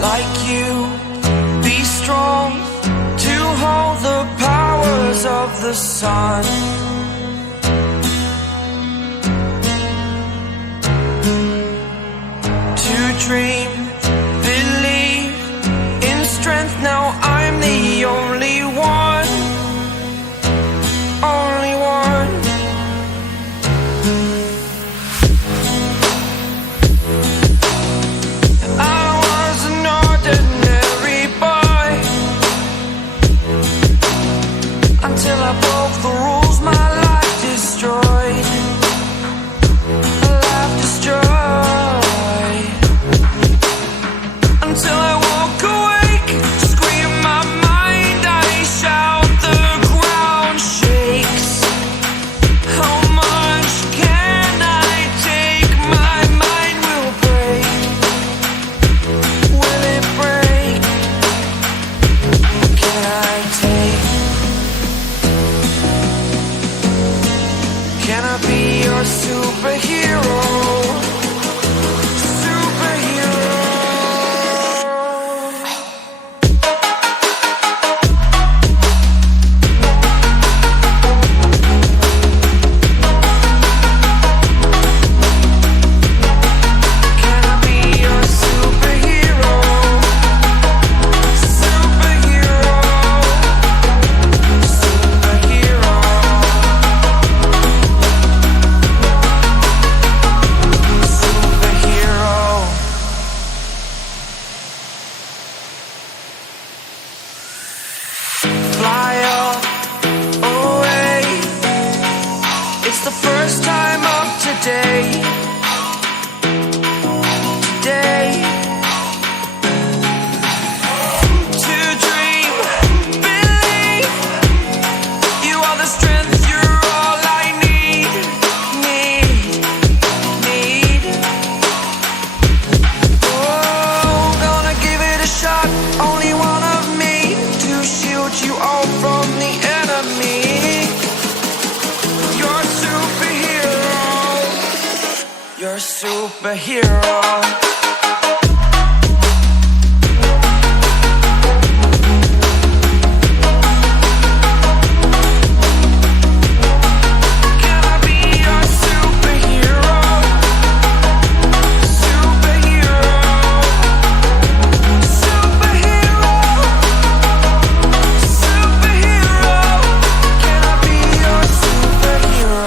like you. Be strong to hold the powers of the sun. To dream, believe in strength. Now I'm the only one, only one. I was an ordinary boy until I broke the rules. My life destroyed, life destroyed. Until I walk awake, scream my mind, I shout, the ground shakes. How much can I take? My mind will break. Will it break? Can I take? Can I be your superhero? Fly up away. It's the first time of today. Today. To dream, believe. You are the strength, you're all I need. Need. Oh, gonna give it a shot. Only one of me to shield you all from the enemy. You're a superhero. You're a superhero. Can I be your superhero? Superhero. Superhero. Superhero. Can I be your superhero?